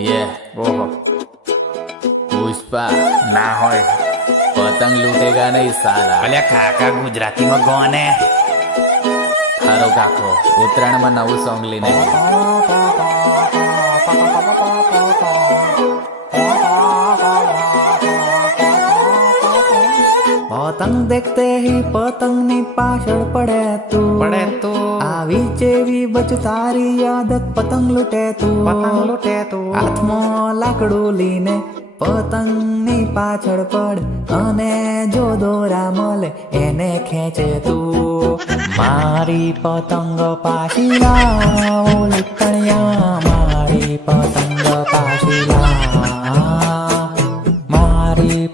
ये ઓહો पुष्पा ના હોય पतंग लूटेगा नहीं साला। અલ્યા કાકા ગુજરાતીમાં ગોને थारो काको उत्तरायण में नवु सॉन्ग लीने પતંગ દેખતે હી પતંગની પાછળ પડે પડે તું તું આવી જેવી બચ તારી આદત પતંગ લૂટે પતંગ તું લૂટે તું હાથમાં લાકડું લઈને પતંગની પાછળ પડ અને જો દોરા મળે એને ખેંચે તું મારી પતંગ પાછી લાવો લૂંટણિયા મારી પતંગ પાછી લાવ મારી